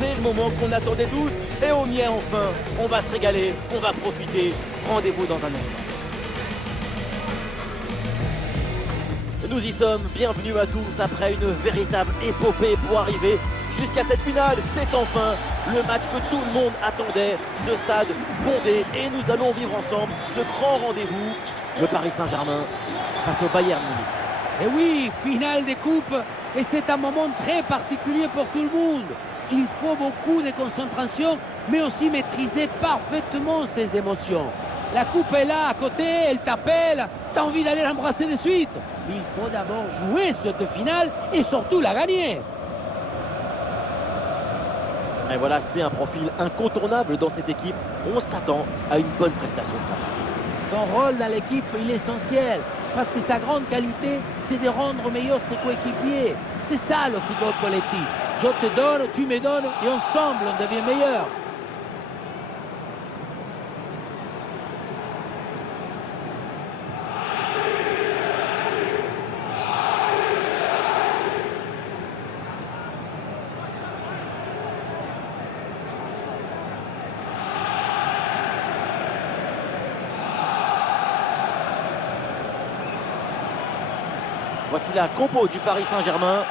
C'est le moment qu'on attendait tous et on y est enfin. On va se régaler, on va profiter. Rendez-vous dans un instant. Nous y sommes, bienvenue à tous après une véritable épopée pour arriver jusqu'à cette finale. C'est enfin le match que tout le monde attendait, ce stade bondé et nous allons vivre ensemble ce grand rendez-vous, le Paris Saint-Germain face au Bayern Munich. Et oui, finale des coupes et c'est un moment très particulier pour tout le monde. Il faut beaucoup de concentration mais aussi maîtriser parfaitement ses émotions. La coupe est là à côté, elle t'appelle, t'as envie d'aller l'embrasser de suite. Il faut d'abord jouer cette finale et surtout la gagner. Et voilà, c'est un profil incontournable dans cette équipe. On s'attend à une bonne prestation de sa part. Son rôle dans l'équipe, il est essentiel. Parce que sa grande qualité, c'est de rendre meilleurs ses coéquipiers. C'est ça le football collectif. Je te donne, tu me donnes et ensemble on devient meilleurs. Voici la compo du Paris Saint-Germain.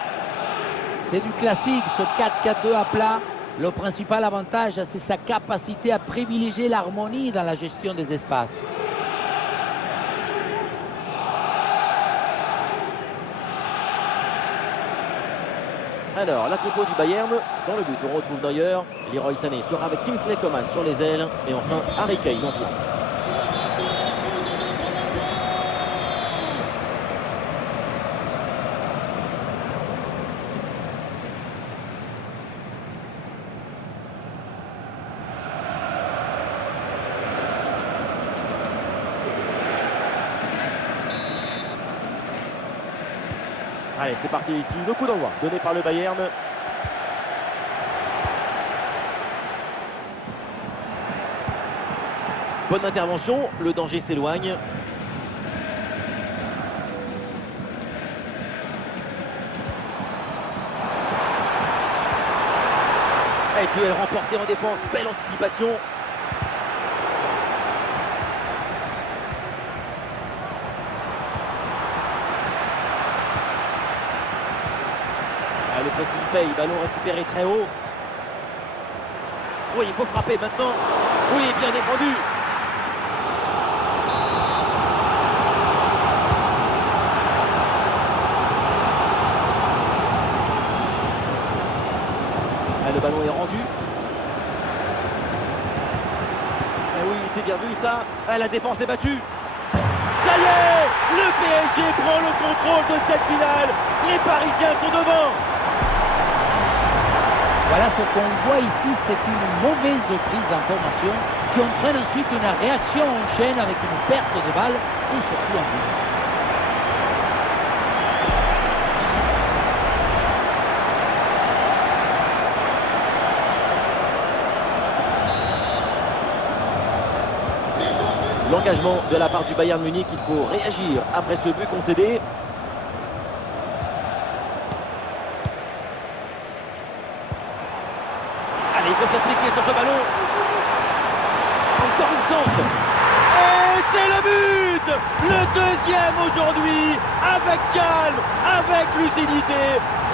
C'est du classique, ce 4-4-2 à plat. Le principal avantage, c'est sa capacité à privilégier l'harmonie dans la gestion des espaces. Alors, la compo du Bayern, dans le but, on retrouve Neuer. Leroy Sané sera avec Kingsley Coman sur les ailes. Et enfin, Harry Kane en pointe. Allez, c'est parti ici, le coup d'envoi donné par le Bayern. Bonne intervention, le danger s'éloigne. Et duel remporté en défense, belle anticipation. Le pressing paye, ballon récupéré très haut. Oui, il faut frapper maintenant. Oui, bien défendu. Ah, le ballon est rendu. Ah oui, c'est bien vu ça. Ah, la défense est battue. Ça y est, le PSG prend le contrôle de cette finale. Les Parisiens sont devant. Voilà ce qu'on voit ici, c'est une mauvaise prise d'information qui entraîne ensuite une réaction en chaîne avec une perte de balle et surtout un but. L'engagement de la part du Bayern Munich, il faut réagir après ce but concédé. Allez, il faut s'appliquer sur ce ballon. Encore une chance. Et c'est le but. Le deuxième aujourd'hui, avec calme, avec lucidité.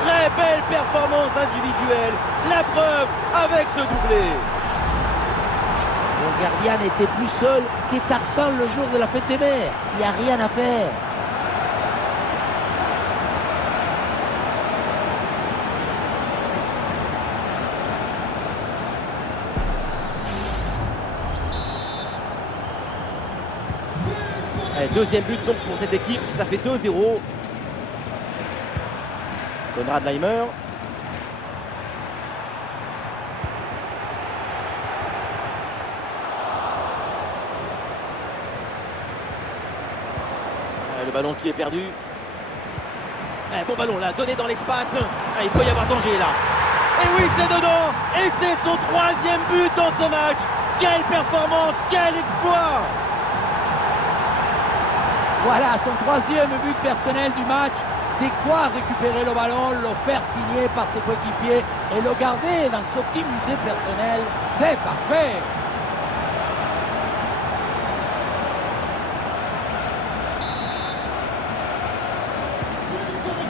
Très belle performance individuelle. La preuve avec ce doublé. Le gardien n'était plus seul qu'Etarsal le jour de la fête des mères. Il n'y a rien à faire. Allez, deuxième but donc pour cette équipe, ça fait 2-0. Konrad Laimer. Le ballon qui est perdu. Bon ballon là, donné dans l'espace. Il peut y avoir danger là. Et oui, c'est dedans. Et c'est son troisième but dans ce match. Quelle performance, quel exploit. Voilà son troisième but personnel du match. de quoi récupérer le ballon, le faire signer par ses coéquipiers et le garder dans son petit musée personnel. C'est parfait.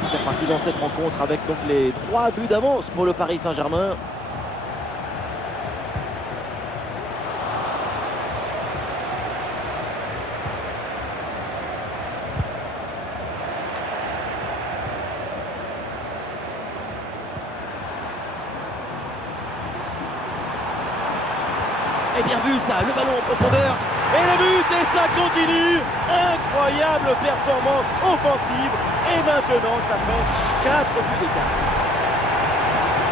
C'est reparti dans cette rencontre avec donc les 3 buts d'avance pour le Paris Saint-Germain. Et bien vu ça, le ballon en profondeur. Et le but, et ça continue. Incroyable performance offensive. Et maintenant, ça fait 4 buts d'écart.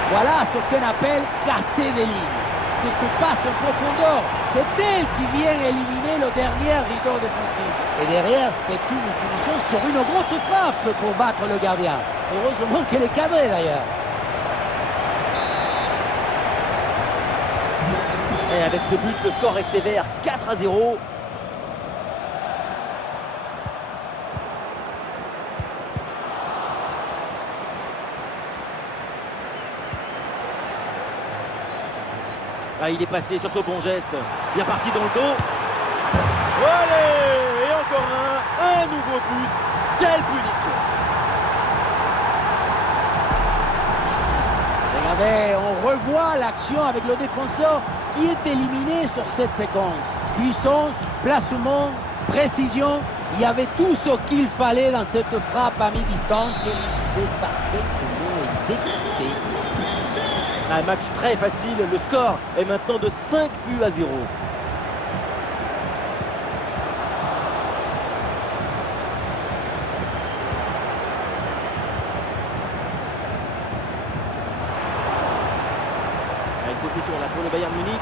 Voilà ce qu'on appelle casser des lignes. Ce que passe en profondeur, c'est elle qui vient éliminer le dernier rideau défensif. Et derrière, c'est une finition sur une grosse frappe pour battre le gardien. Heureusement qu'elle est cadrée d'ailleurs. Et avec ce but, le score est sévère, 4-0. Ah, il est passé sur ce bon geste. Bien parti dans le dos. Allez, et encore un nouveau but. Quelle punition! Regardez, on revoit l'action avec le défenseur qui est éliminé sur cette séquence. Puissance, placement, précision, il y avait tout ce qu'il fallait dans cette frappe à mi-distance. C'est parfaitement exécuté. Un match très facile, le score est maintenant de 5 buts à 0. Une possession là pour le Bayern Munich.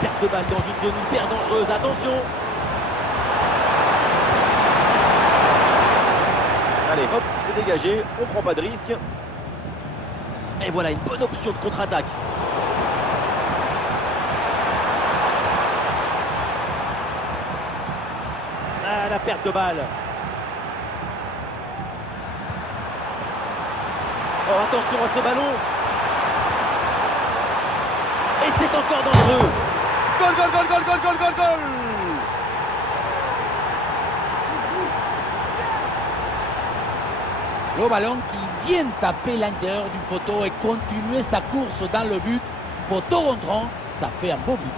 Perte de balle dans une zone hyper dangereuse, attention! Allez, hop, c'est dégagé, on prend pas de risque. Et voilà une bonne option de contre-attaque. Ah, la perte de balle. Oh, attention à ce ballon. Et c'est encore dangereux. Goal, goal, goal, goal, goal, goal, goal, goal. Le ballon qui vient taper l'intérieur du poteau et continuer sa course dans le but. Poteau rentrant, ça fait un beau but.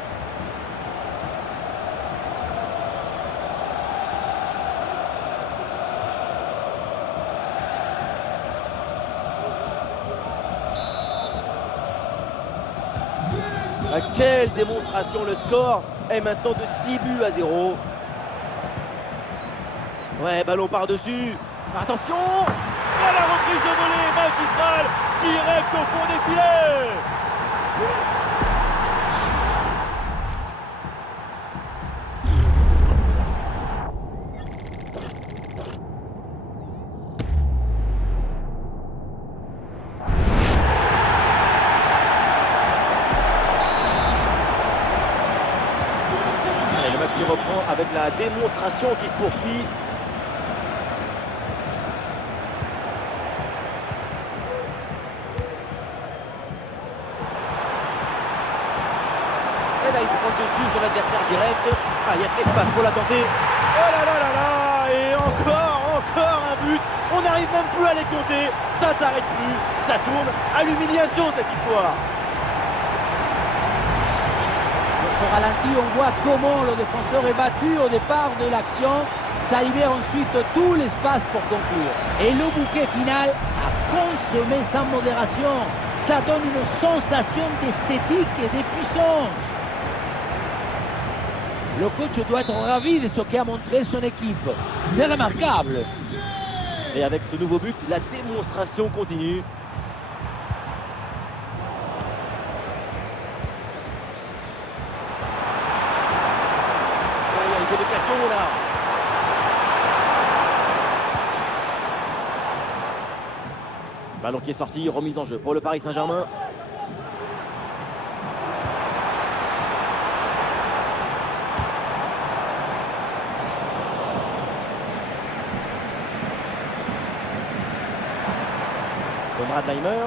Quelle démonstration, le score est maintenant de 6 buts à 0. Ouais, ballon par-dessus. Attention! Oh, la reprise de volée magistrale, direct au fond des filets. Allez, le match qui reprend avec la démonstration qui se poursuit. Et là, il prend dessus sur l'adversaire direct. Ah, il y a de l'espace pour la tenter. Oh là là là là! Et encore un but. On n'arrive même plus à les compter. Ça s'arrête plus. Ça tourne à l'humiliation, cette histoire. Dans ce ralenti, on voit comment le défenseur est battu au départ de l'action. Ça libère ensuite tout l'espace pour conclure. Et le bouquet final a consommé sans modération. Ça donne une sensation d'esthétique et de puissance. Le coach doit être ravi de ce qu'a montré son équipe. C'est remarquable. Et avec ce nouveau but, la démonstration continue. Il y a une bonne occasion là. Ballon qui est sorti, remise en jeu pour le Paris Saint-Germain. Konrad Laimer.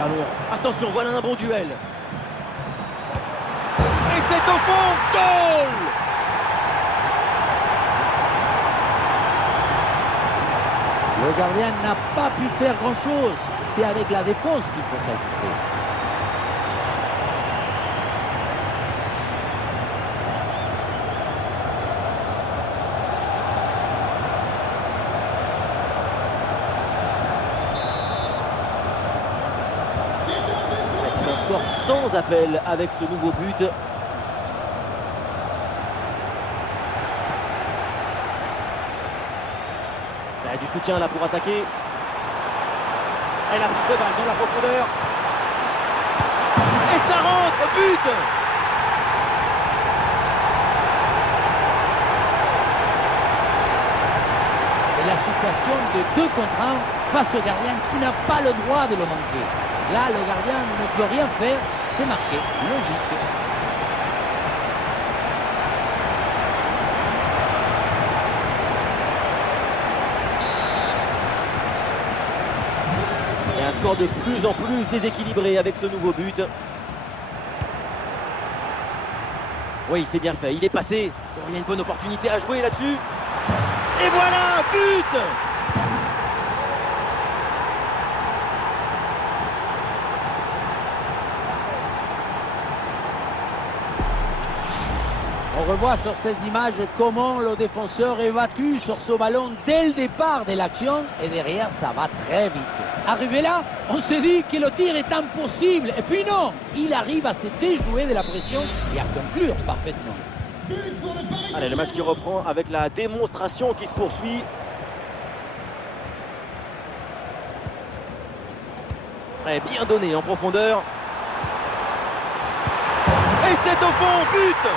Alors, attention, voilà un bon duel. Et c'est au fond, goal! Le gardien n'a pas pu faire grand-chose. C'est avec la défense qu'il faut s'ajuster. Un score sans appel avec ce nouveau but. Il y a du soutien là pour attaquer. Et la prise de balle dans la profondeur. Et ça rentre, but! Et la situation de 2 contre 1 face au gardien, tu n'as pas le droit de le manquer. Là, le gardien ne peut rien faire, c'est marqué, logique. Et un score de plus en plus déséquilibré avec ce nouveau but. Oui, c'est bien fait, il est passé. Il y a une bonne opportunité à jouer là-dessus. Et voilà, but! On revoit sur ces images comment le défenseur est battu sur ce ballon dès le départ de l'action et derrière ça va très vite. Arrivé là, on se dit que le tir est impossible et puis non, il arrive à se déjouer de la pression et à conclure parfaitement. Allez, le match qui reprend avec la démonstration qui se poursuit. Ouais, bien donné en profondeur. Et c'est au fond, but!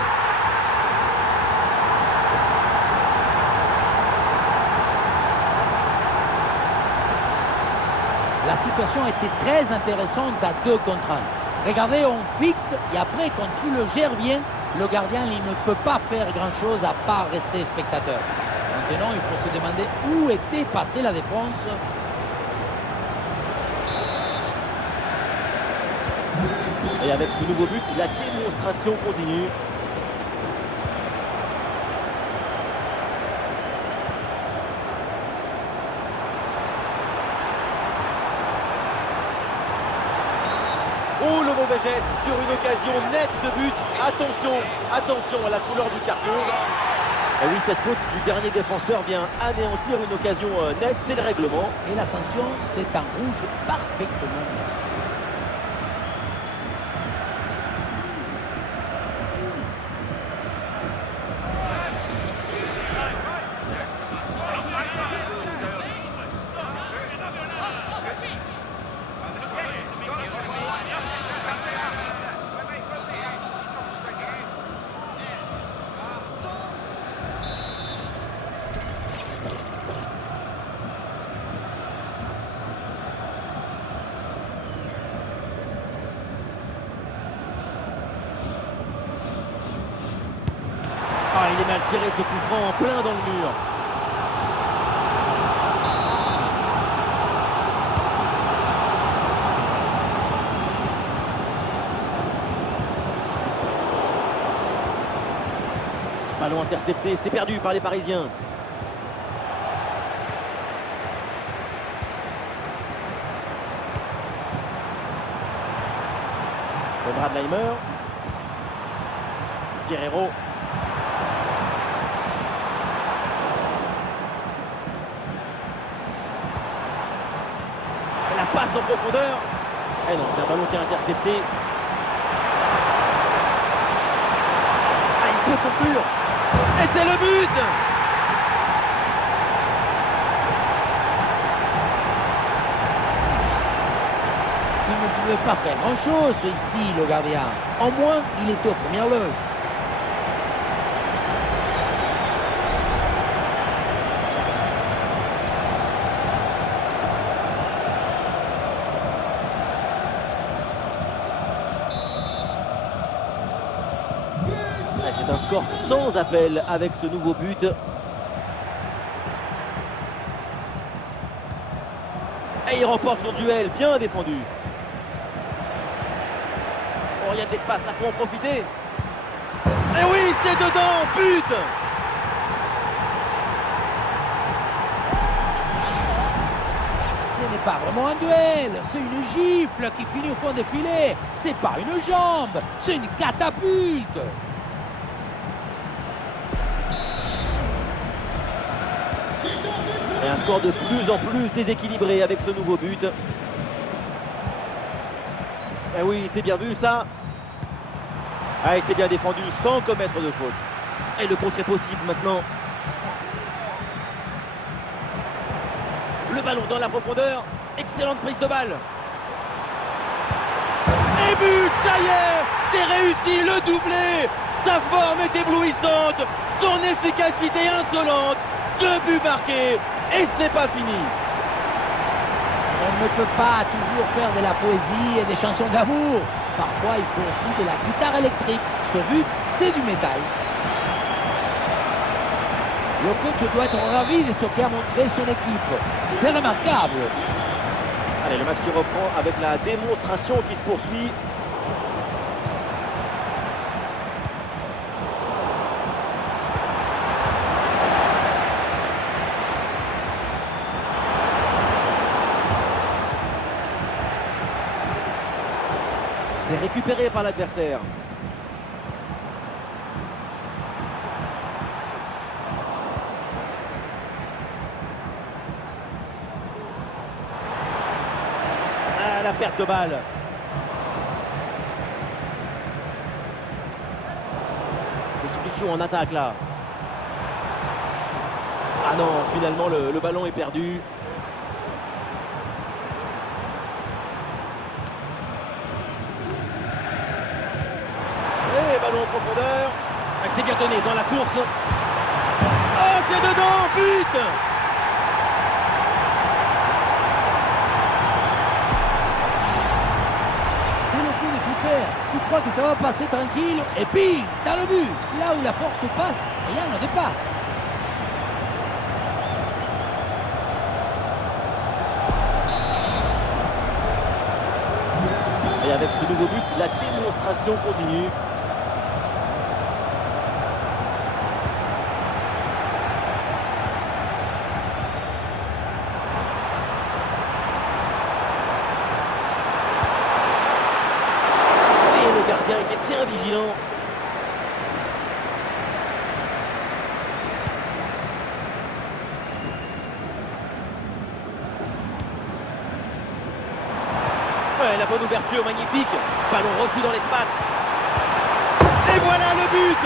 La situation était très intéressante à 2 contre 1. Regardez, on fixe et après, quand tu le gères bien, le gardien il ne peut pas faire grand-chose à part rester spectateur. Maintenant, il faut se demander où était passée la défense. Et avec ce nouveau but, la démonstration continue. Oh, le mauvais geste sur une occasion nette de but. Attention, attention à la couleur du carton. Et oui, cette faute du dernier défenseur vient anéantir une occasion nette, c'est le règlement. Et la sanction, c'est un rouge parfaitement net. Ah, il est mal tiré ce coup franc en plein dans le mur. Ballon intercepté, c'est perdu par les Parisiens. Konrad Laimer. Guerrero. La passe en profondeur. Eh non, c'est un ballon qui est intercepté. Ah, il peut conclure. Et c'est le but! Il ne pouvait pas faire grand-chose ici, le gardien. Au moins, il était aux premières loges. C'est un score sans appel avec ce nouveau but. Et il remporte son duel, bien défendu. Oh, il y a de l'espace, là, faut en profiter. Et oui, c'est dedans, but! Ce n'est pas vraiment un duel, c'est une gifle qui finit au fond des filets. C'est pas une jambe, c'est une catapulte. Et un score de plus en plus déséquilibré avec ce nouveau but. Et oui, c'est bien vu ça. Ah, et c'est bien défendu sans commettre de faute. Et le contre est possible maintenant. Le ballon dans la profondeur. Excellente prise de balle. Et but, ça y est, c'est réussi, le doublé. Sa forme est éblouissante, son efficacité insolente. 2 buts marqués et ce n'est pas fini. On ne peut pas toujours faire de la poésie et des chansons d'amour. Parfois, il faut aussi de la guitare électrique. Ce but, c'est du métal. Le coach doit être ravi de ce qu'a montré son équipe. C'est remarquable. Allez, le match qui reprend avec la démonstration qui se poursuit. C'est récupéré par l'adversaire. Ah, la perte de balle. Des solutions en attaque là. Ah non, finalement le ballon est perdu. Et ballon en profondeur. Ah, c'est bien donné dans la course. Oh, c'est dedans, but! C'est le coup de Cooper. Tu crois que ça va passer tranquille et puis, dans le but, là où la force passe, rien ne dépasse. Et avec ce nouveau but, la démonstration continue. Et le gardien était bien vigilant. Ouais, la bonne ouverture, magnifique. Ballon reçu dans l'espace. Et voilà le but!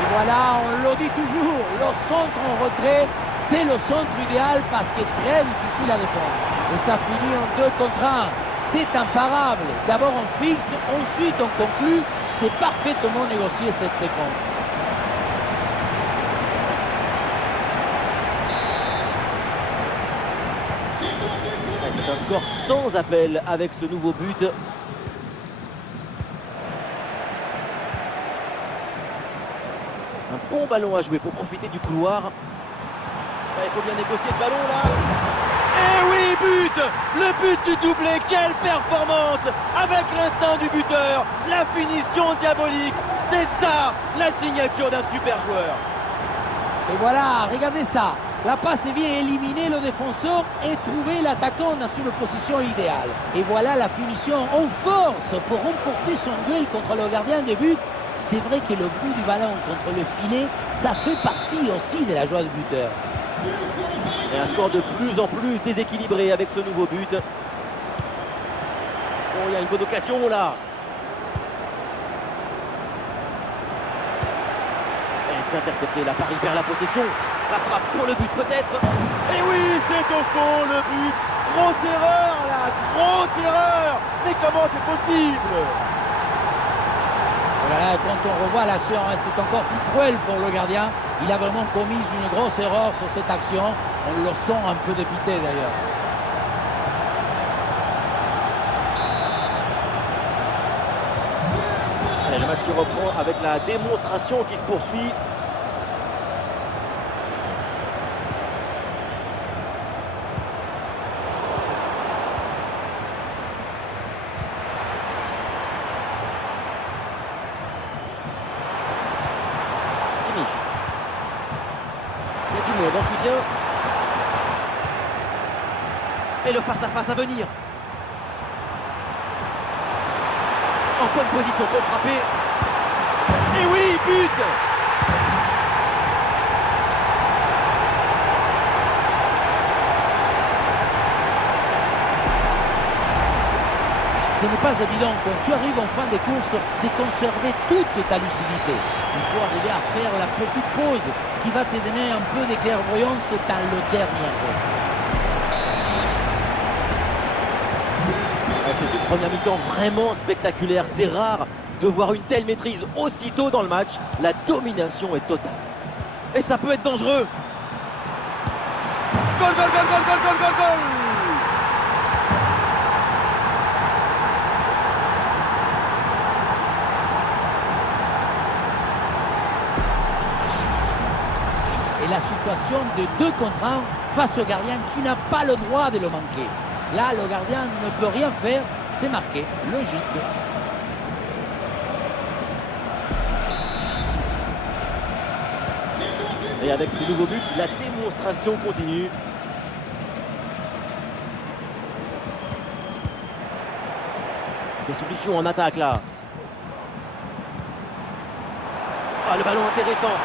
Et voilà, on le dit toujours, le centre en retrait, c'est le centre idéal parce qu'il est très difficile à défendre. Et ça finit en 2 contre 1. C'est imparable. D'abord on fixe, ensuite on conclut. C'est parfaitement négocié cette séquence. C'est un score sans appel avec ce nouveau but. Un bon ballon à jouer pour profiter du couloir. Il faut bien négocier ce ballon là. Et oui, but! Le but du doublé, quelle performance! Avec l'instinct du buteur, la finition diabolique. C'est ça, la signature d'un super joueur. Et voilà, regardez ça. La passe vient éliminer le défenseur et trouver l'attaquant dans une position idéale. Et voilà la finition en force pour remporter son duel contre le gardien de but. C'est vrai que le bout du ballon contre le filet, ça fait partie aussi de la joie du buteur. Et un score de plus en plus déséquilibré avec ce nouveau but. Oh, il y a une bonne occasion là. Et c'est intercepté, la Paris perd la possession. La frappe pour le but peut-être. Et oui, c'est au fond le but. Grosse erreur là, grosse erreur. Mais comment c'est possible? Voilà, quand on revoit l'action, hein, c'est encore plus cruel pour le gardien. Il a vraiment commis une grosse erreur sur cette action. On le sent un peu dépité d'ailleurs. Allez, le match qui reprend avec la démonstration qui se poursuit. monde en soutien. Et le face-à-face à venir. En bonne position pour frapper. Et oui, but! Ce n'est pas évident quand tu arrives en fin de course de conserver toute ta lucidité. Il faut arriver à faire la petite pause qui va te donner un peu de clairvoyance dans le dernier geste. C'est une première mi-temps vraiment spectaculaire. C'est rare de voir une telle maîtrise aussitôt dans le match. La domination est totale. Et ça peut être dangereux. Goal, goal, goal, goal, goal, goal, goal, goal! Et la situation de 2 contre 1 face au gardien, tu n'as pas le droit de le manquer. Là, le gardien ne peut rien faire, c'est marqué, logique. Et avec ce nouveau but, la démonstration continue. Des solutions en attaque là. Ah, le ballon intéressant.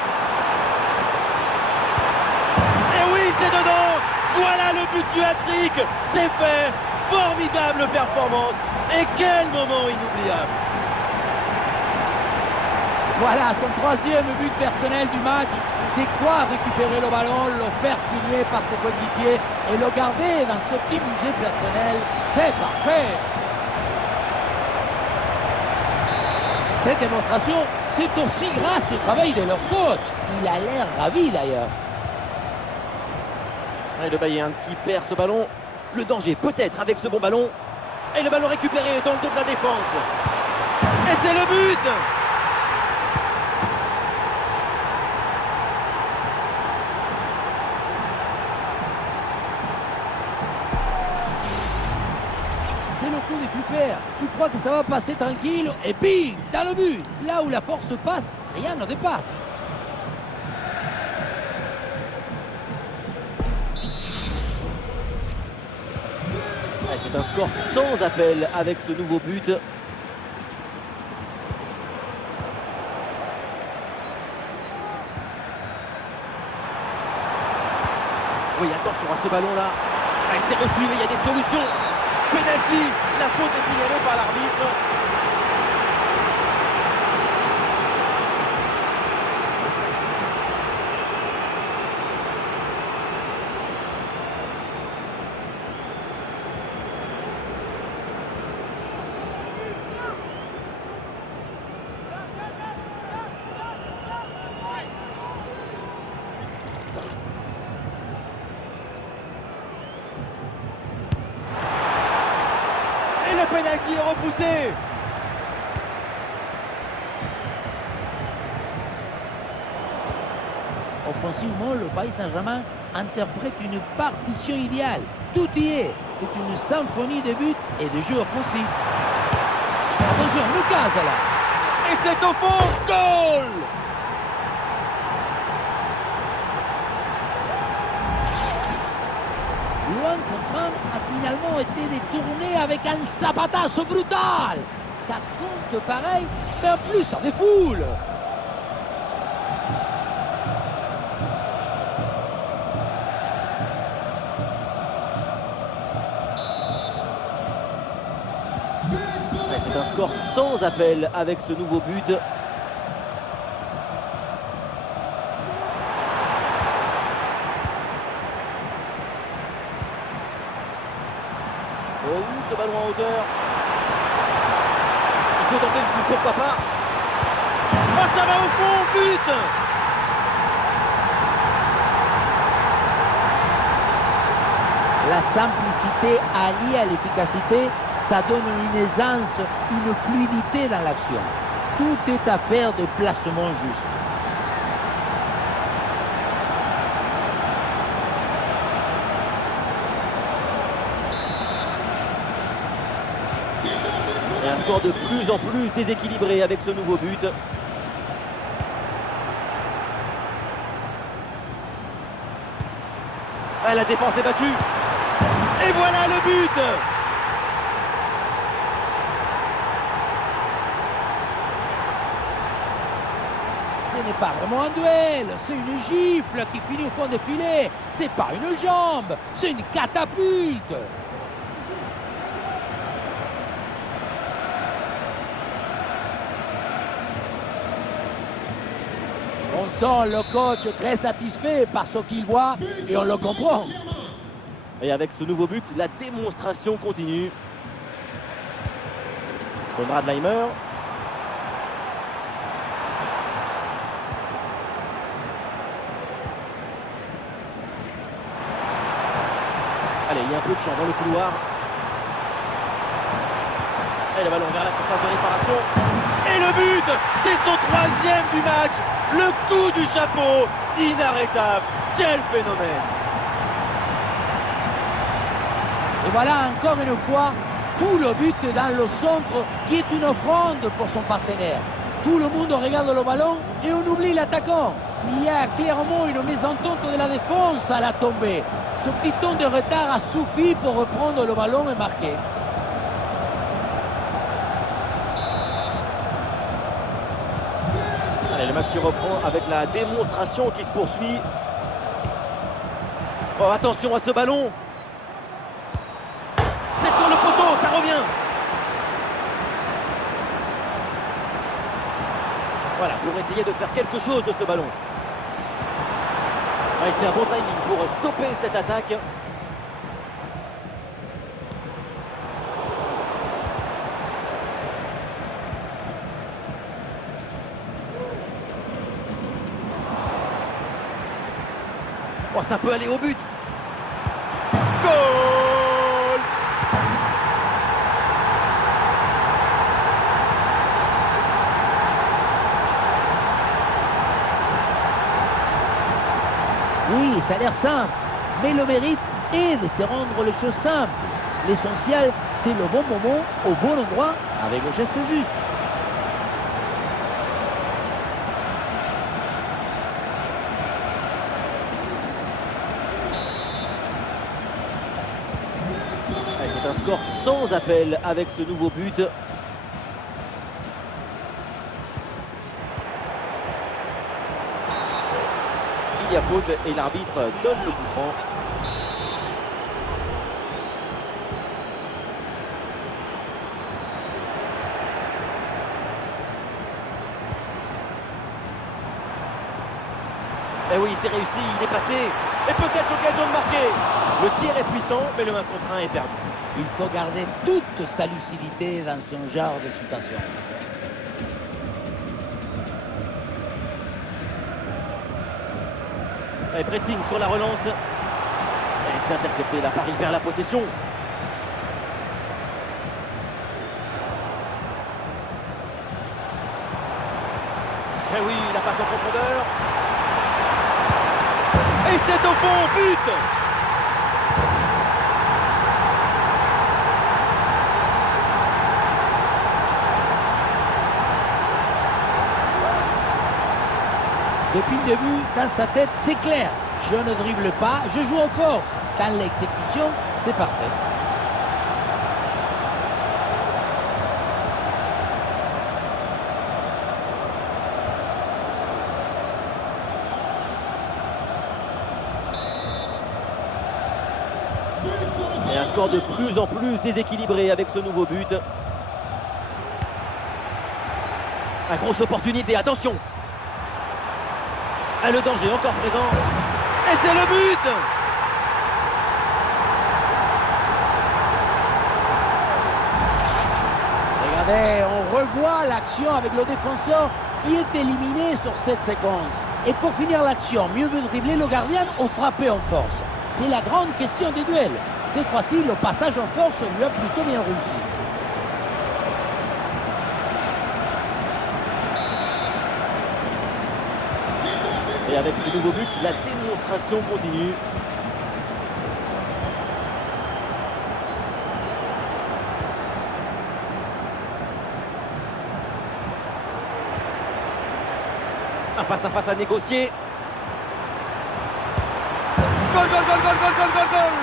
Et oui, c'est dedans. Voilà le but du hat-trick. C'est fait. Formidable performance. Et quel moment inoubliable. Voilà son 3e but personnel du match. De quoi récupérer le ballon, le faire signer par ses coéquipiers et le garder dans ce petit musée personnel. C'est parfait. Cette démonstration, c'est aussi grâce au travail de leur coach. Il a l'air ravi d'ailleurs. Et le Bayern qui perd ce ballon. Le danger peut-être avec ce bon ballon. Et le ballon récupéré dans le dos de la défense. Et c'est le but! C'est le coup des flippers. Tu crois que ça va passer tranquille et bing, dans le but. Là où la force passe, rien ne dépasse. C'est un score sans appel avec ce nouveau but. Oui, attention à ce ballon-là. C'est reçu, mais il y a des solutions. Penalty, la faute est signalée par l'arbitre. Le pénalty est repoussé. Offensivement, le Paris Saint-Germain interprète une partition idéale. Tout y est. C'est une symphonie de buts et de jeux offensifs. Attention, Lucas là. Et c'est au fond. Goal! Loin contre un a finalement été détourné avec un zapatazo brutal. Ça compte pareil, mais en plus ça défoule. C'est un score sans appel avec ce nouveau but. Oh, ce ballon en hauteur. Il faut tenter le coup, pourquoi pas. Oh, ça va au fond, but! La simplicité alliée à l'efficacité, ça donne une aisance, une fluidité dans l'action. Tout est affaire de placement juste. Et un score de plus en plus déséquilibré avec ce nouveau but. Et Ah, la défense est battue. Et voilà le but. Ce n'est pas vraiment un duel, c'est une gifle qui finit au fond des filets. C'est pas une jambe, c'est une catapulte. On sent le coach très satisfait par ce qu'il voit et on le comprend. Et avec ce nouveau but, la démonstration continue. Konrad Laimer. Allez, il y a un peu de champ dans le couloir. Et le ballon vers la surface de réparation. Et le but, c'est son 3e du match. Le coup du chapeau, inarrêtable. Quel phénomène! Et voilà encore une fois tout le but dans le centre qui est une offrande pour son partenaire. Tout le monde regarde le ballon et on oublie l'attaquant. Il y a clairement une mésentente de la défense à la tombée. Ce petit temps de retard a suffi pour reprendre le ballon et marquer. Allez, le match qui reprend avec la démonstration qui se poursuit. Oh, attention à ce ballon. C'est sur le poteau, ça revient. Voilà, pour essayer de faire quelque chose de ce ballon. Ouais, c'est un bon timing pour stopper cette attaque. Oh, ça peut aller au but. Goal! Oui, ça a l'air simple, mais le mérite est de se rendre les choses simples. L'essentiel, c'est le bon moment, au bon endroit, avec le geste juste. C'est un score sans appel avec ce nouveau but. Il y a faute et l'arbitre donne le coup franc. Et oui, c'est réussi, il est passé. Et peut-être l'occasion de marquer. Le tir est puissant, mais le 1 contre 1 est perdu. Il faut garder toute sa lucidité dans ce genre de situation. Et pressing sur la relance. Et c'est intercepté, la Paris perd la possession. Et oui, la passe en profondeur. Et c'est au fond, but! Depuis le début, dans sa tête, c'est clair. Je ne dribble pas, je joue en force. Dans l'exécution, c'est parfait. Et un score de plus en plus déséquilibré avec ce nouveau but. Une grosse opportunité, attention! Ah, le danger encore présent. Et c'est le but! Regardez, on revoit l'action avec le défenseur qui est éliminé sur cette séquence. Et pour finir l'action, mieux vaut dribbler le gardien ou frapper en force. C'est la grande question des duels. Cette fois-ci, le passage en force lui a plutôt bien réussi. Et avec ce nouveau but, la démonstration continue. Un face-à-face à négocier. Goal, goal, goal, goal, goal, goal, goal, goal.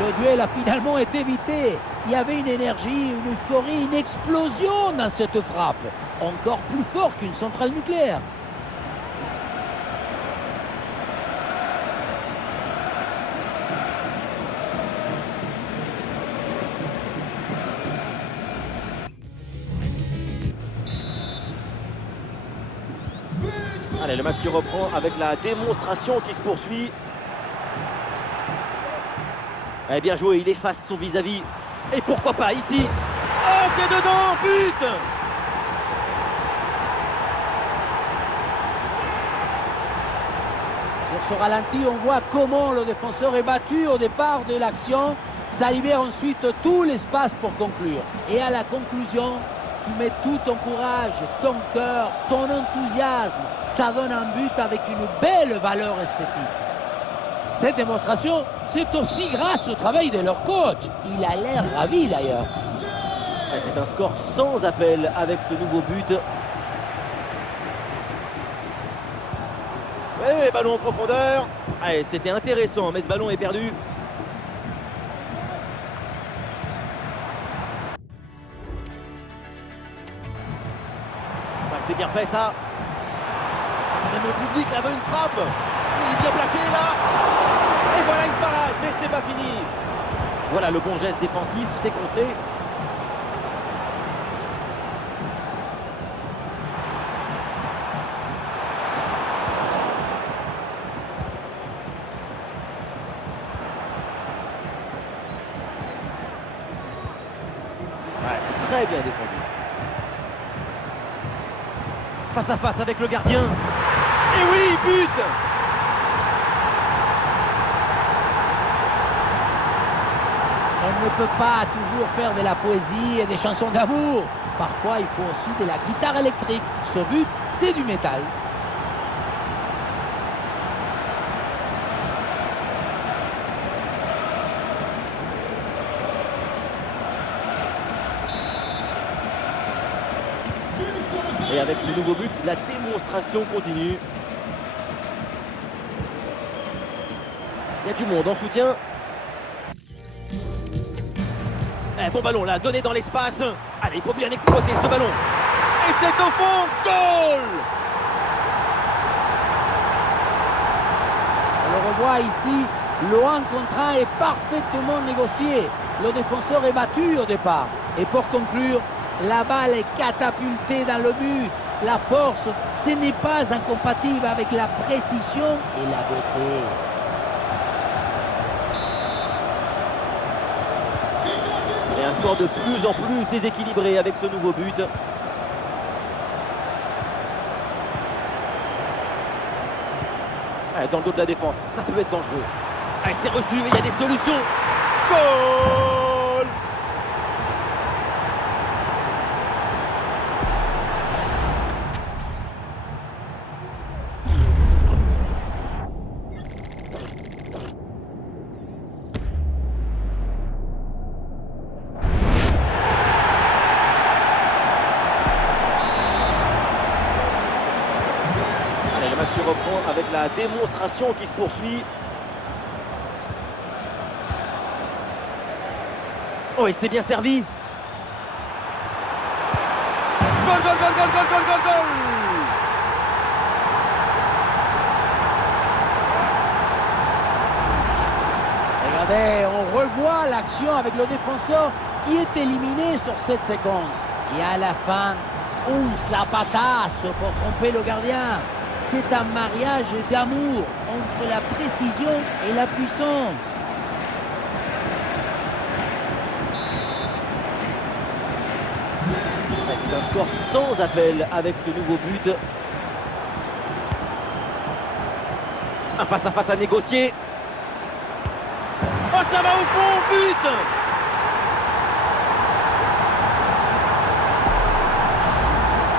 Le duel a finalement été évité. Il y avait une énergie, une euphorie, une explosion dans cette frappe. Encore plus fort qu'une centrale nucléaire. Allez, le match qui reprend avec la démonstration qui se poursuit. Eh bien joué, il efface son vis-à-vis. Et pourquoi pas ici? Oh, c'est dedans, but! Sur ce ralenti, on voit comment le défenseur est battu au départ de l'action. Ça libère ensuite tout l'espace pour conclure. Et à la conclusion, tu mets tout ton courage, ton cœur, ton enthousiasme. Ça donne un but avec une belle valeur esthétique. Cette démonstration, c'est aussi grâce au travail de leur coach. Il a l'air ravi d'ailleurs. C'est un score sans appel avec ce nouveau but. Et ballon en profondeur. Allez, c'était intéressant, mais ce ballon est perdu. C'est bien fait ça. Même le public là veut une frappe. Il est bien placé là. Et voilà une parade, mais ce n'est pas fini. Voilà le bon geste défensif, c'est contré. Ouais, c'est très bien défendu. Face à face avec le gardien. Et oui, but! On ne peut pas toujours faire de la poésie et des chansons d'amour. Parfois, il faut aussi de la guitare électrique. Ce but, c'est du métal. Et avec ce nouveau but, la démonstration continue. Il y a du monde en soutien. Bon ballon là, donné dans l'espace. Allez, il faut bien exploiter ce ballon. Et c'est au fond, goal! On le revoit ici, le 1 contre 1 est parfaitement négocié. Le défenseur est battu au départ. Et pour conclure, la balle est catapultée dans le but. La force, ce n'est pas incompatible avec la précision et la beauté. Et un score de plus en plus déséquilibré avec ce nouveau but. Dans le dos de la défense, ça peut être dangereux. C'est reçu, mais il y a des solutions. Goal! Le match qui reprend avec la démonstration qui se poursuit. Oh, et c'est bien servi. Goal, goal, goal, goal, goal, goal, goal, goal. Regardez, on revoit l'action avec le défenseur qui est éliminé sur cette séquence. Et à la fin, un zapatazo pour tromper le gardien. C'est un mariage d'amour entre la précision et la puissance. C'est un score sans appel avec ce nouveau but. Un face-à-face à négocier. Oh, ça va au fond, but!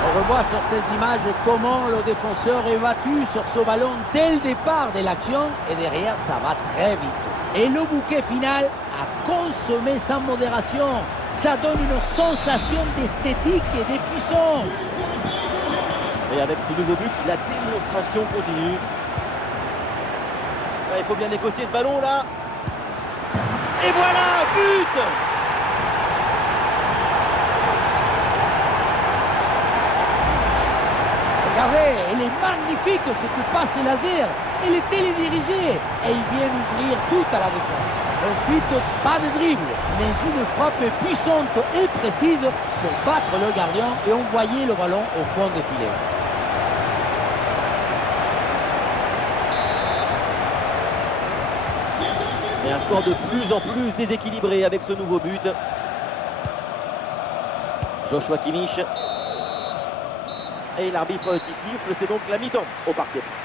On revoit sur ces images comment le défenseur est battu sur ce ballon dès le départ de l'action et derrière ça va très vite. Et le bouquet final a consommé sans modération. Ça donne une sensation d'esthétique et de puissance. Et avec ce nouveau but, la démonstration continue. Ouais, il faut bien négocier ce ballon là. Et voilà, but! Regardez, elle est magnifique cette passe laser. Elle est télédirigée et il vient ouvrir tout à la défense. Ensuite, pas de dribble, mais une frappe puissante et précise pour battre le gardien et envoyer le ballon au fond des filets. Et un score de plus en plus déséquilibré avec ce nouveau but. Joshua Kimmich. Et l'arbitre qui siffle, c'est donc la mi-temps au Parc des Princes.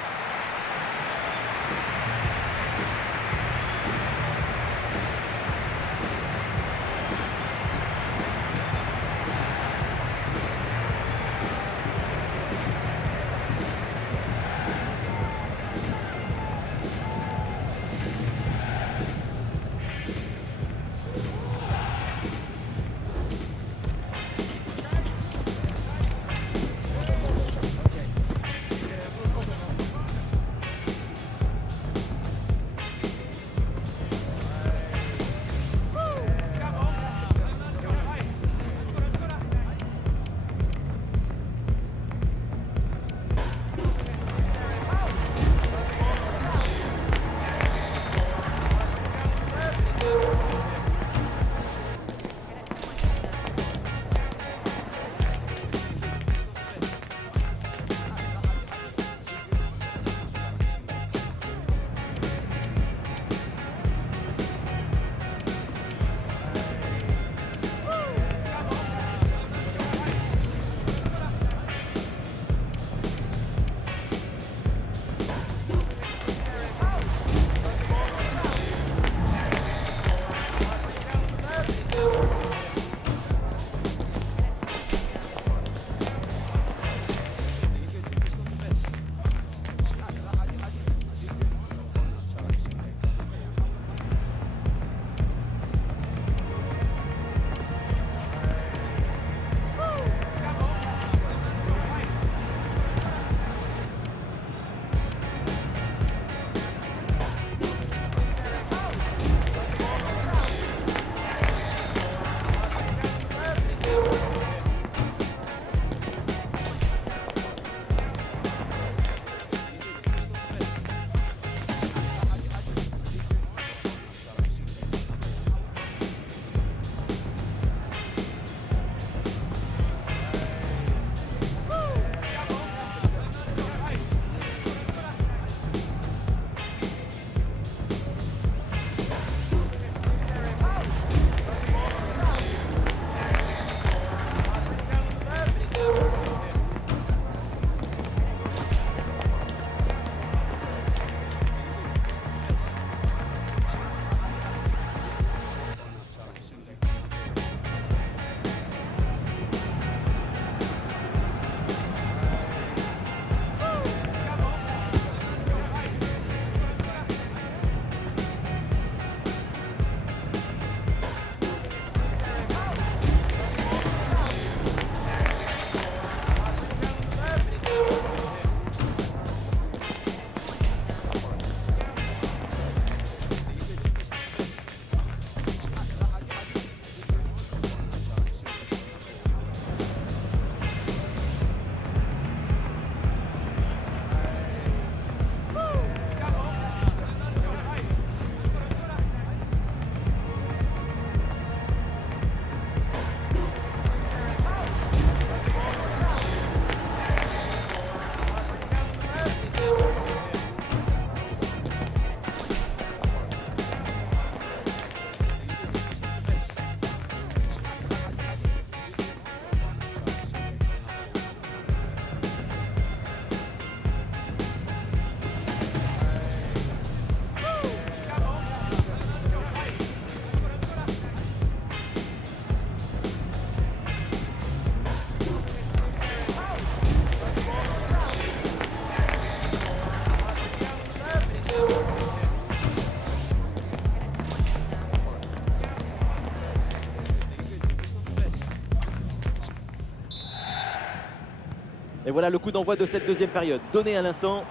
Et voilà le coup d'envoi de cette deuxième période, donné à l'instant.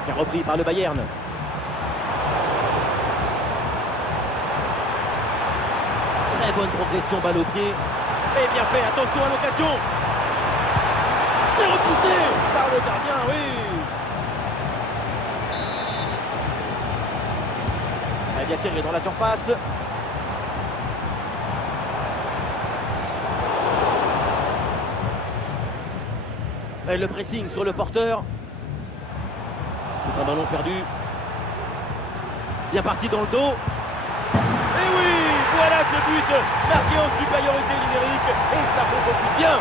C'est repris par le Bayern. Très bonne progression, balle au pied. Et bien fait, attention à l'occasion. C'est repoussé par le gardien, oui. Elle vient tirer dans la surface. Et le pressing sur le porteur. C'est un ballon perdu. Bien parti dans le dos. Et oui, voilà ce but marqué en supériorité numérique. Et ça fait beaucoup de bien.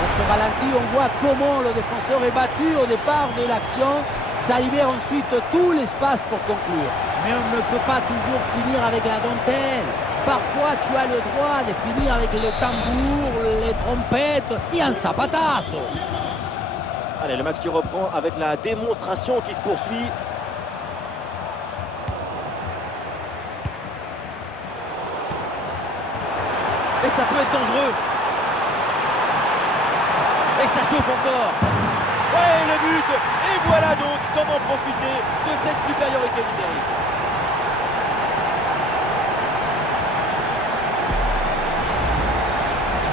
Dans ce ralenti, on voit comment le défenseur est battu au départ de l'action. Ça libère ensuite tout l'espace pour conclure. Mais on ne peut pas toujours finir avec la dentelle. Parfois, tu as le droit de finir avec les tambours, les trompettes et un zapatazo. Allez, le match qui reprend avec la démonstration qui se poursuit. Et ça peut être dangereux. Et ça chauffe encore. Ouais, le but. Et voilà donc comment profiter de cette supériorité numérique.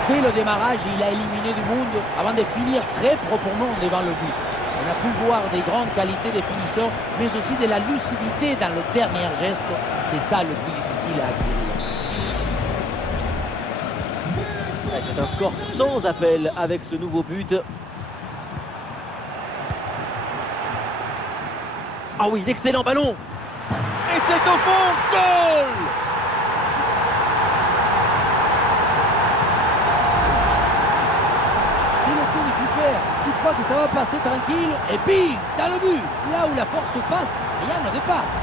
Dès le démarrage, il a éliminé du monde avant de finir très proprement devant le but. On a pu voir des grandes qualités de finisseur, mais aussi de la lucidité dans le dernier geste. C'est ça le plus difficile à acquérir. Ouais, c'est un score sans appel avec ce nouveau but. Ah oui, l'excellent ballon. Et c'est au fond, goal! Tu crois que ça va passer tranquille et bim, dans le but. Là où la force passe, rien ne dépasse.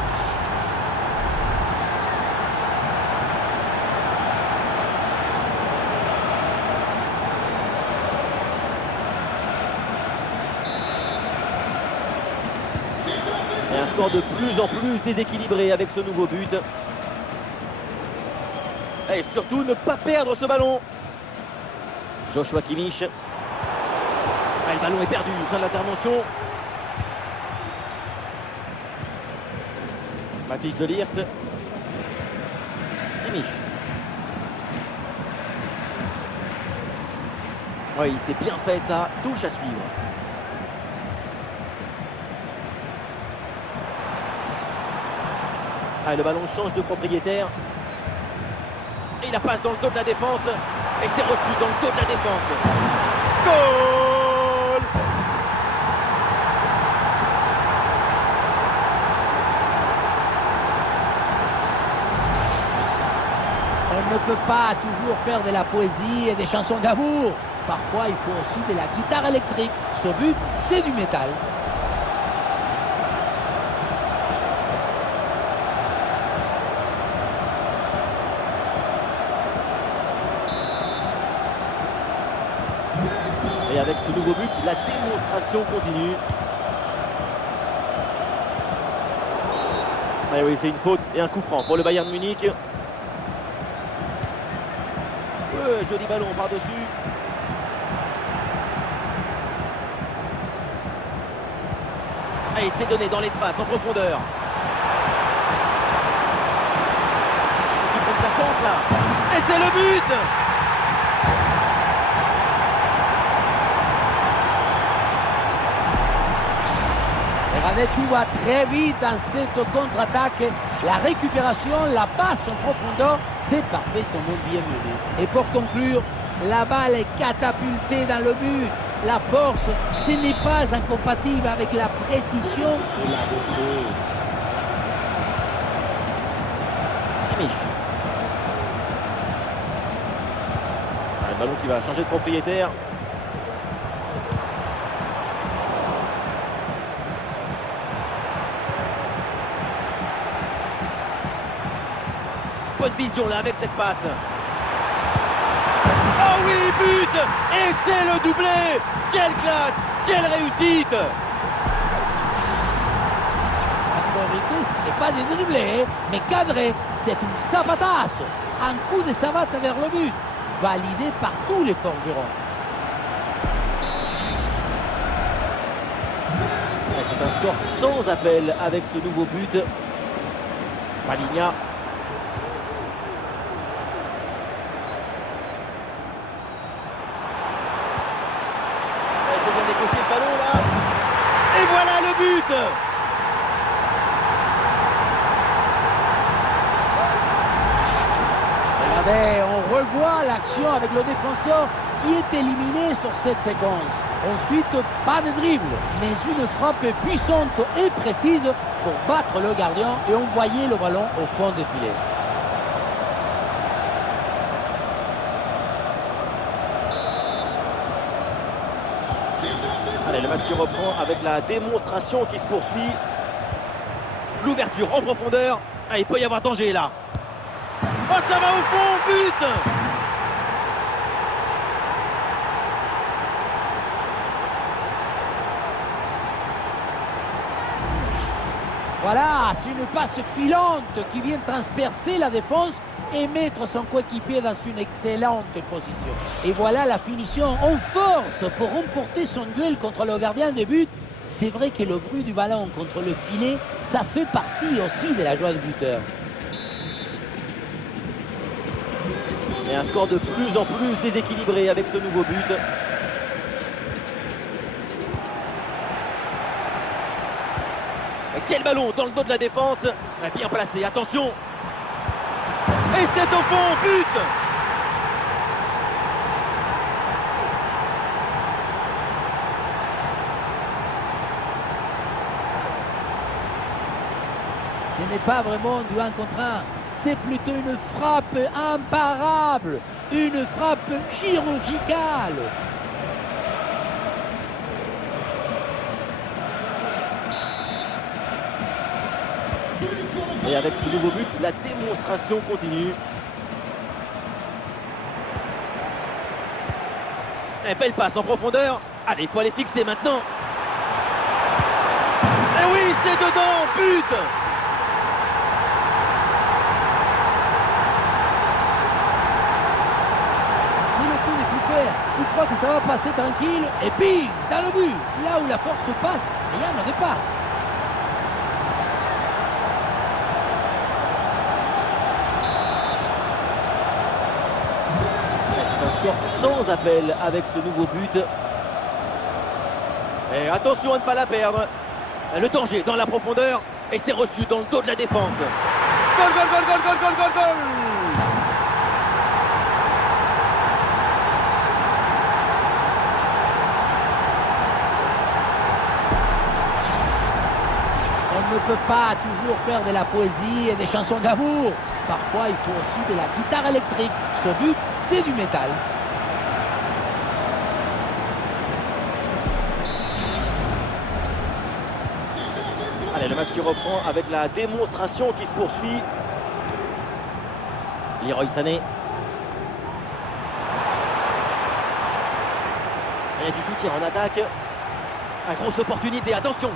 Et un score de plus en plus déséquilibré avec ce nouveau but. Et surtout ne pas perdre ce ballon. Joshua Kimmich. Ah, le ballon est perdu, fin de l'intervention. Mathis de Ligt. Kimmich. Oui, il s'est bien fait ça, touche à suivre. Ah, le ballon change de propriétaire. Et il la passe dans le dos de la défense. Et c'est reçu dans le dos de la défense. Goal! On ne peut pas toujours faire de la poésie et des chansons d'amour. Parfois, il faut aussi de la guitare électrique. Ce but, c'est du métal. Et avec ce nouveau but, la démonstration continue. Et oui, c'est une faute et un coup franc pour le Bayern Munich. Joli ballon par-dessus. Et il s'est donné dans l'espace, en profondeur. Il prend sa chance là. Et c'est le but! Regardez, tout va très vite dans cette contre-attaque. La récupération, la passe en profondeur, c'est parfaitement bien mené. Et pour conclure, la balle est catapultée dans le but. La force, ce n'est pas incompatible avec la précision et la beauté. Kimmich. Un ballon qui va changer de propriétaire. Bonne vision là avec cette passe. Oh oui, but! Et c'est le doublé! Quelle classe! Quelle réussite! Sa priorité, ce n'est pas de dribbler, mais cadrer. C'est une savatasse. Un coup de savate vers le but, validé par tous les forgerons. C'est un score sans appel avec ce nouveau but. Paligna. Il faut bien négocier ce ballon là. Et voilà le but! Regardez, on revoit l'action avec le défenseur qui est éliminé sur cette séquence. Ensuite, pas de dribble, mais une frappe puissante et précise pour battre le gardien et envoyer le ballon au fond des filets. Allez, le match qui reprend avec la démonstration qui se poursuit. L'ouverture en profondeur. Ah, il peut y avoir danger là. Oh, ça va au fond, but! Voilà, c'est une passe filante qui vient transpercer la défense et mettre son coéquipier dans une excellente position. Et voilà la finition en force pour remporter son duel contre le gardien de but. C'est vrai que le bruit du ballon contre le filet, ça fait partie aussi de la joie du buteur. Et un score de plus en plus déséquilibré avec ce nouveau but. Quel ballon dans le dos de la défense. Bien placé, attention. Et c'est au fond, but! Ce n'est pas vraiment du 1 contre 1, c'est plutôt une frappe imparable, une frappe chirurgicale. Et avec ce nouveau but, la démonstration continue. Et belle passe en profondeur. Allez, il faut aller fixer maintenant. Et oui, c'est dedans, but! C'est le coup des flippers. Tu crois que ça va passer tranquille et bing, dans le but. Là où la force passe, rien ne dépasse. Sans appel avec ce nouveau but. Et attention à ne pas la perdre. Le danger dans la profondeur. Et c'est reçu dans le dos de la défense. Goal, goal, goal, goal, goal, goal, goal, goal! On ne peut pas toujours faire de la poésie et des chansons d'amour. Parfois, il faut aussi de la guitare électrique. Ce but, c'est du métal. Allez, le match qui reprend avec la démonstration qui se poursuit. Leroy Sané. Il y a du soutien en attaque. Une grosse opportunité, attention.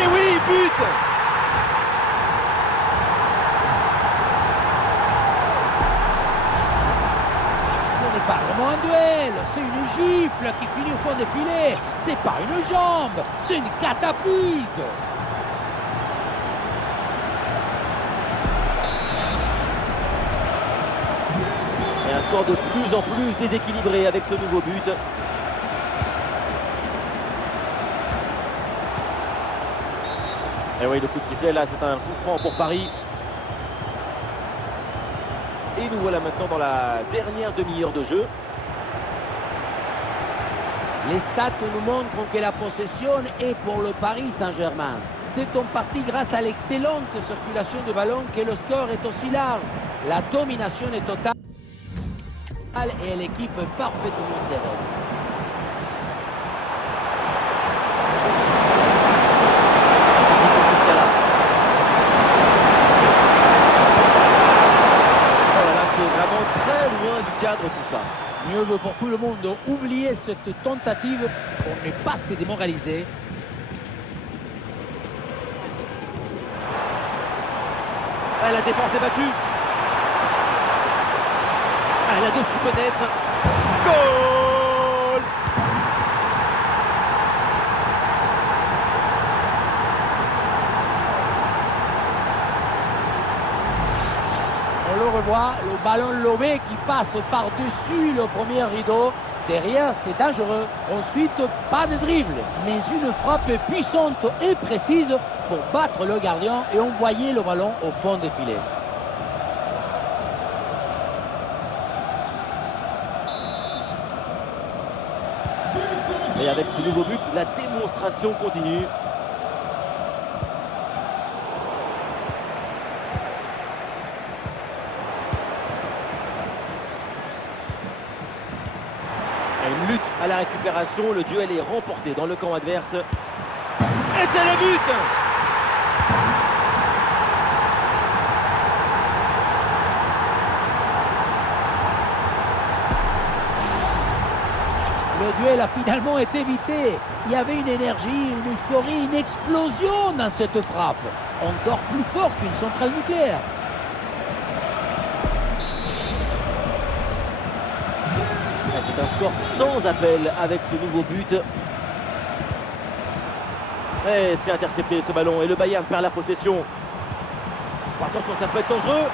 Et oui, but! Pas vraiment un duel, c'est une gifle qui finit au fond des filets. C'est pas une jambe, c'est une catapulte. Et un score de plus en plus déséquilibré avec ce nouveau but. Et oui, le coup de sifflet là, c'est un coup franc pour Paris. Et nous voilà maintenant dans la dernière demi-heure de jeu. Les stats nous montrent que la possession est pour le Paris Saint-Germain. c'est en partie grâce à l'excellente circulation de ballon que le score est aussi large. La domination est totale et l'équipe est parfaitement sereine. Très loin du cadre tout ça. Mieux vaut pour tout le monde oublier cette tentative pour ne pas se démoraliser. La défense est battue. Là-dessus peut-être. Goal! On le revoit, le ballon lobé qui passe par-dessus le premier rideau. Derrière, c'est dangereux. Ensuite, pas de dribble, mais une frappe puissante et précise pour battre le gardien et envoyer le ballon au fond des filets. Et avec ce nouveau but, la démonstration continue. Une lutte à la récupération, le duel est remporté dans le camp adverse. Et c'est le but! Le duel a finalement été évité. Il y avait une énergie, une euphorie, une explosion dans cette frappe. Encore plus fort qu'une centrale nucléaire. C'est un score sans appel avec ce nouveau but. Et c'est intercepté ce ballon et le Bayern perd la possession. Attention, ça peut être dangereux.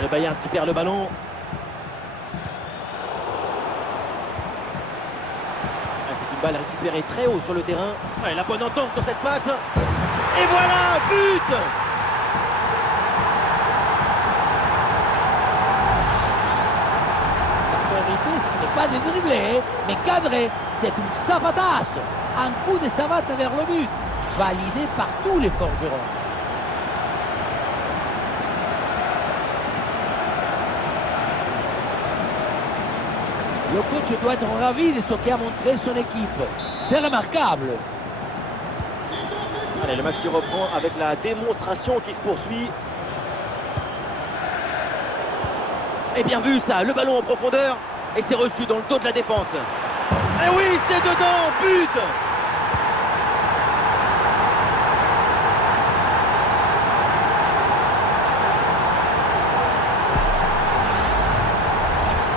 Le Bayern qui perd le ballon. C'est une balle récupérée très haut sur le terrain. La bonne entente sur cette passe. Et voilà, but! Ce n'est pas de dribbler, mais cadré. C'est une savatasse. Un coup de savate vers le but, validé par tous les forgerons. Le coach doit être ravi de ce qu'a montré son équipe. C'est remarquable. Allez, le match qui reprend avec la démonstration qui se poursuit. Et bien vu ça, le ballon en profondeur. Et c'est reçu dans le dos de la défense. Et oui, c'est dedans, but!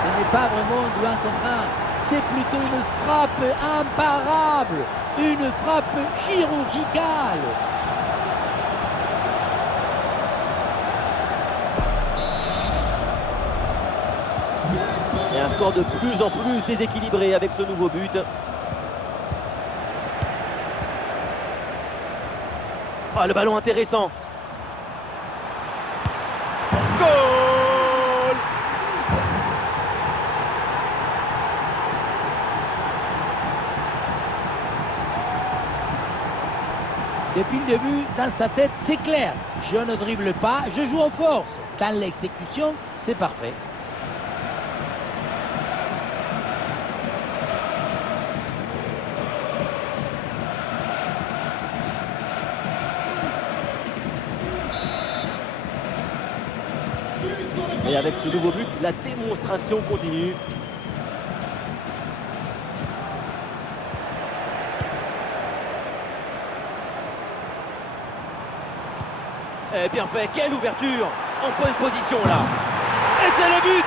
Ce n'est pas vraiment du 1 contre 1. C'est plutôt une frappe imparable. Une frappe chirurgicale. Et un score de plus en plus déséquilibré avec ce nouveau but. Le ballon intéressant. Goal! Depuis le début, dans sa tête, c'est clair. Je ne dribble pas, je joue en force. Dans l'exécution, c'est parfait. Et avec ce nouveau but, la démonstration continue. Et bien fait, quelle ouverture! En bonne position là. Et c'est le but!